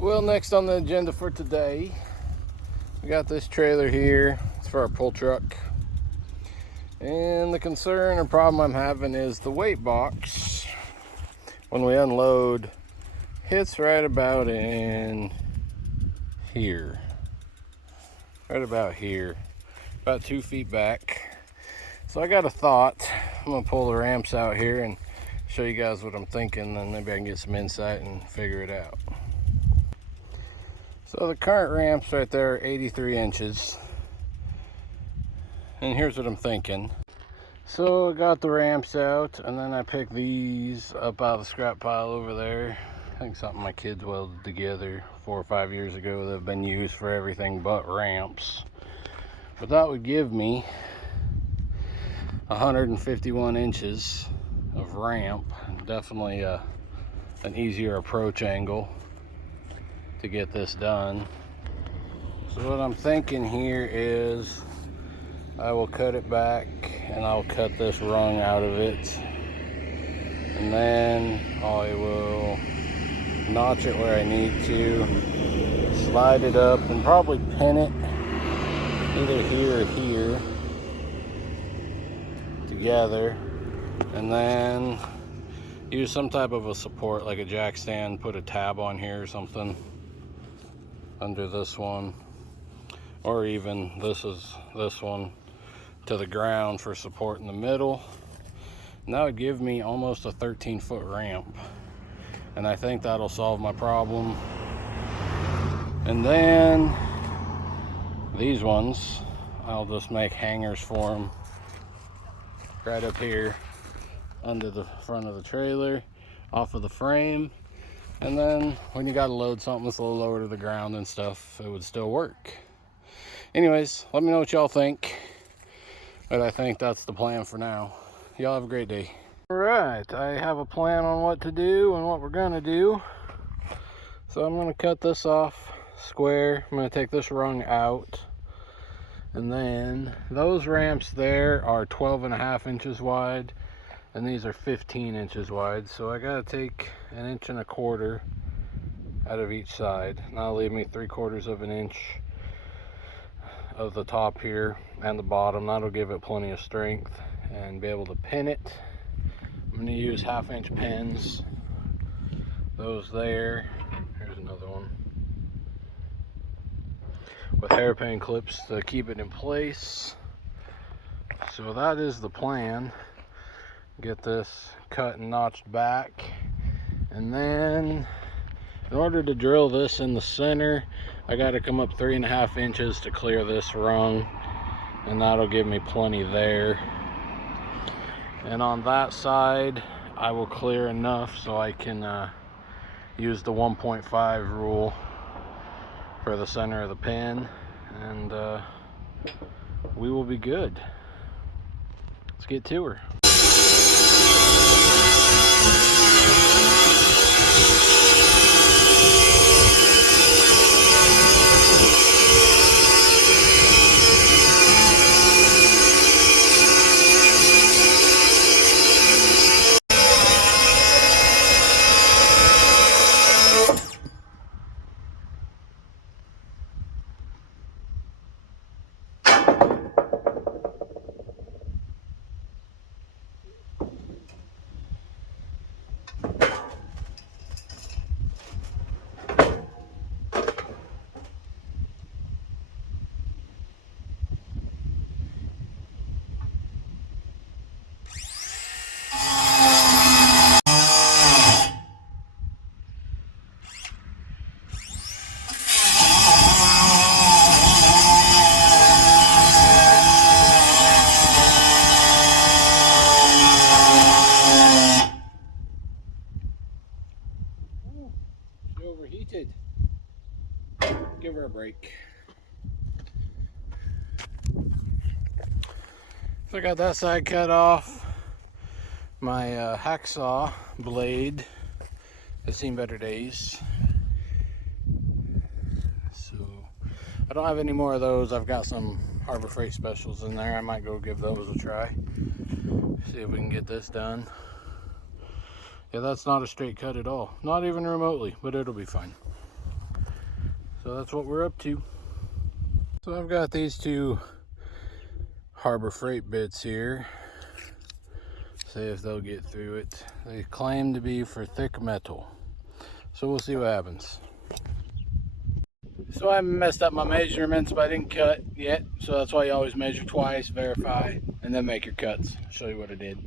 Well, next on the agenda for today, we got this trailer here. It's for our pull truck. And the concern or problem I'm having is the weight box, when we unload, hits right about in here. Right about here. About 2 feet back. So I got a thought. I'm going to pull the ramps out here and show you guys what I'm thinking, and maybe I can get some insight and figure it out. So the current ramps right there are 83 inches. And here's what I'm thinking. So I got the ramps out, and then I picked these up out of the scrap pile over there. I think something my kids welded together 4 or 5 years ago that have been used for everything but ramps. But that would give me 151 inches of ramp. Definitely an easier approach angle to get this done. So what I'm thinking here is I will cut it back and I'll cut this rung out of it, and then I will notch it where I need to, slide it up, and probably pin it either here or here together, and then use some type of a support like a jack stand, put a tab on here or something under this one, or even this one to the ground for support in the middle. And that would give me almost a 13-foot ramp, and I think that'll solve my problem. And then these ones, I'll just make hangers for them right up here under the front of the trailer, off of the frame. And then when you gotta load something that's a little lower to the ground and stuff, it would still work. Anyways, let me know what y'all think. But I think that's the plan for now. Y'all have a great day. All right, I have a plan on what to do and what we're gonna do. So I'm gonna cut this off square. I'm gonna take this rung out. And then those ramps there are 12.5 inches wide, and these are 15 inches wide. So I gotta take 1.25 inches out of each side. And that'll leave me 3/4 of an inch of the top here and the bottom. That'll give it plenty of strength and be able to pin it. I'm going to use 1/2 inch pins, those there. Here's another one with hairpin clips to keep it in place. So that is the plan. Get this cut and notched back, and then in order to drill this in the center, I got to come up 3.5 inches to clear this rung, and that'll give me plenty there. And on that side, I will clear enough so I can use the 1.5 rule for the center of the pin, and we will be good. Let's get to her. Overheated. Give her a break. So I got that side cut off. My hacksaw blade has seen better days. So I don't have any more of those. I've got some Harbor Freight specials in there. I might go give those a try. See if we can get this done. Yeah, that's not a straight cut at all. Not even remotely, but it'll be fine. So that's what we're up to. So I've got these two Harbor Freight bits here. See if they'll get through it. They claim to be for thick metal. So we'll see what happens. So I messed up my measurements, but I didn't cut yet. So that's why you always measure twice, verify, and then make your cuts. I'll show you what I did.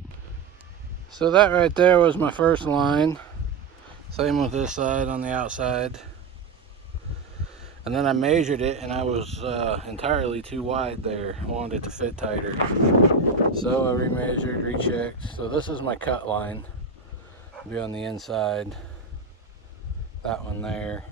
So that right there was my first line. Same with this side on the outside. And then I measured it and I was entirely too wide there. I wanted it to fit tighter. So I remeasured, rechecked. So this is my cut line. It'll be on the inside. That one there.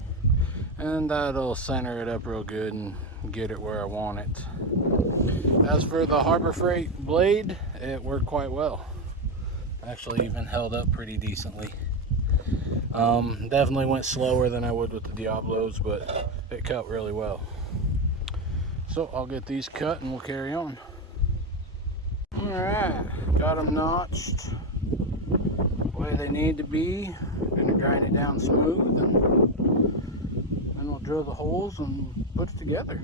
And that'll center it up real good and get it where I want it. As for the Harbor Freight blade, it worked quite well. Actually even held up pretty decently. Definitely went slower than I would with the Diablos, but it cut really well. So I'll get these cut and we'll carry on. Alright, got them notched the way they need to be. Gonna grind it down smooth and then we'll drill the holes and put it together.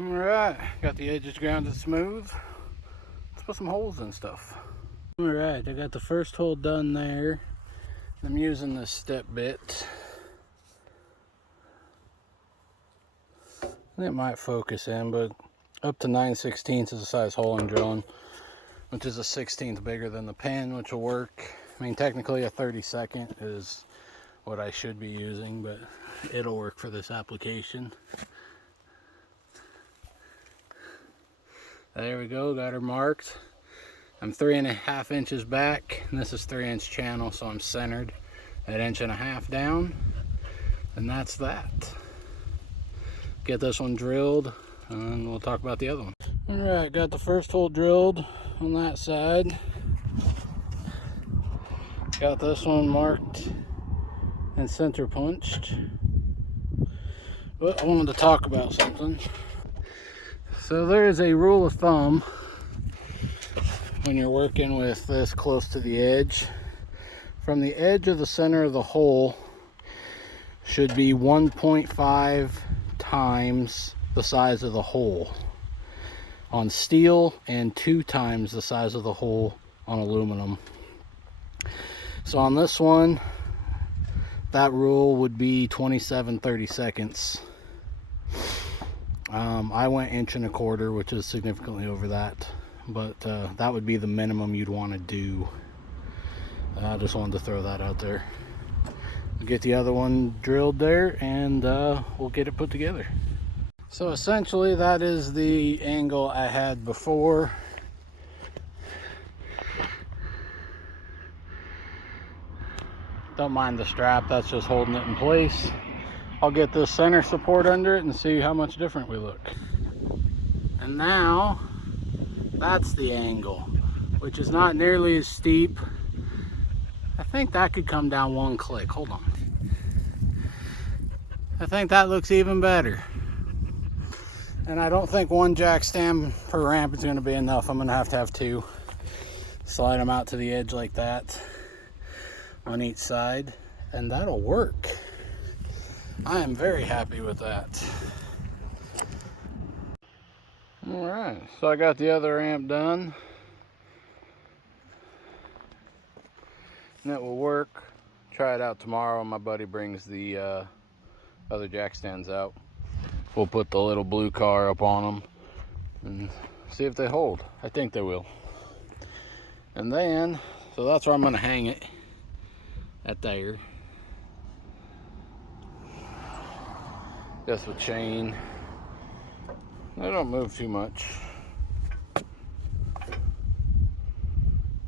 Alright, got the edges grounded smooth. Let's put some holes in stuff. Alright, I got the first hole done there. I'm using this step bit. It might focus in, but up to 9/16 is the size hole I'm drilling, which is a 16th bigger than the pin, which will work. I mean, technically a 32nd is what I should be using, but it'll work for this application. There we go, got her marked. I'm 3.5 inches back, and this is 3-inch channel, so I'm centered at 1.5 inches down, and that's that. Get this one drilled, and we'll talk about the other one. Alright, got the first hole drilled on that side. Got this one marked and center punched. But I wanted to talk about something. So there is a rule of thumb when you're working with this close to the edge. From the edge of the center of the hole should be 1.5 times the size of the hole on steel and 2 times the size of the hole on aluminum. So on this one, that rule would be 27/32. I went 1.25 inches, which is significantly over that, but that would be the minimum you'd want to do. I just wanted to throw that out there. We'll get the other one drilled there, and we'll get it put together. So essentially that is the angle I had before. Don't mind the strap, that's just holding it in place. I'll get this center support under it and see how much different we look. And now, that's the angle. which is not nearly as steep. I think that could come down one click. Hold on. I think that looks even better. And I don't think one jack stand per ramp is going to be enough. I'm going to have two. Slide them out to the edge like that on each side, and that'll work. I am very happy with that. All right, so I got the other ramp done. And that will work. Try it out tomorrow. My buddy brings the other jack stands out. We'll put the little blue car up on them and see if they hold. I think they will. And then, so that's where I'm going to hang it, at there. Just with chain. They don't move too much.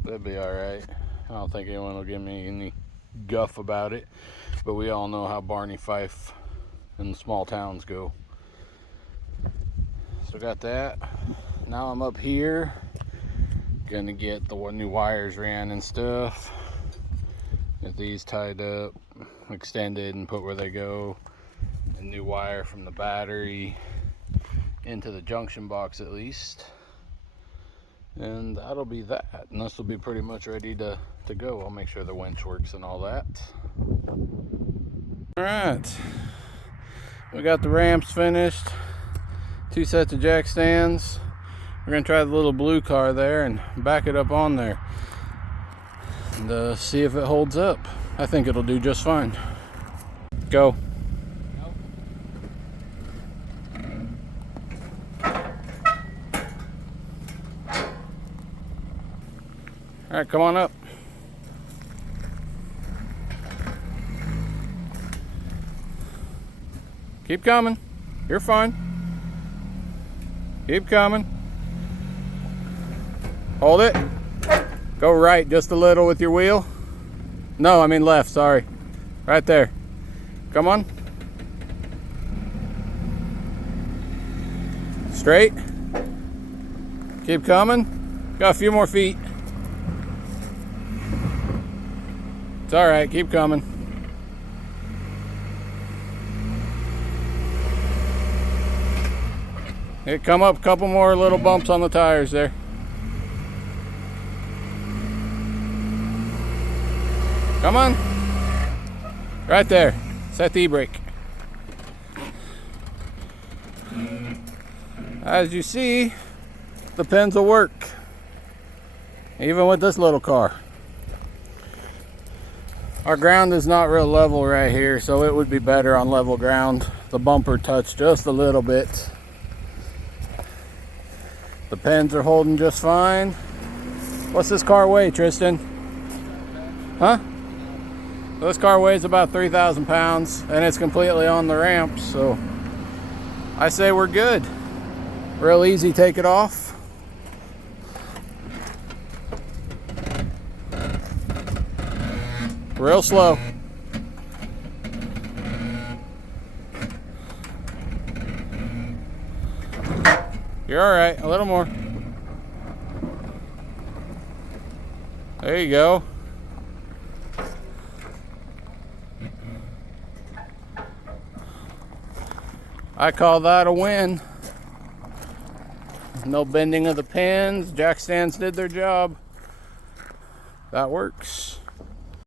That'd be all right. I don't think anyone will give me any guff about it, but we all know how Barney Fife and the small towns go. So got that. Now I'm up here, gonna get the new wires ran and stuff. Get these tied up, extended, and put where they go. A new wire from the battery into the junction box at least. And that'll be that. And this will be pretty much ready to go. I'll make sure the winch works and all that. All right, we got the ramps finished. 2 sets of jack stands. We're gonna try the little blue car there and back it up on there and see if it holds up. I think it'll do just fine. Go. All right, come on up. Keep coming. You're fine. Keep coming. Hold it. Go right just a little with your wheel. No, I mean left, sorry. Right there. Come on. Straight. Keep coming. Got a few more feet. It's all right, keep coming. It come up a couple more little bumps on the tires there. Come on. Right there. Set the e-brake. As you see, the pins will work. Even with this little car. Our ground is not real level right here, so it would be better on level ground. The bumper touched just a little bit. The pins are holding just fine. What's this car weigh, Tristan? Huh? This car weighs about 3,000 pounds, and it's completely on the ramp, so I say we're good. Real easy, take it off. Real slow. You're all right, a little more. There you go. I call that a win. No bending of the pins. Jack stands did their job. That works.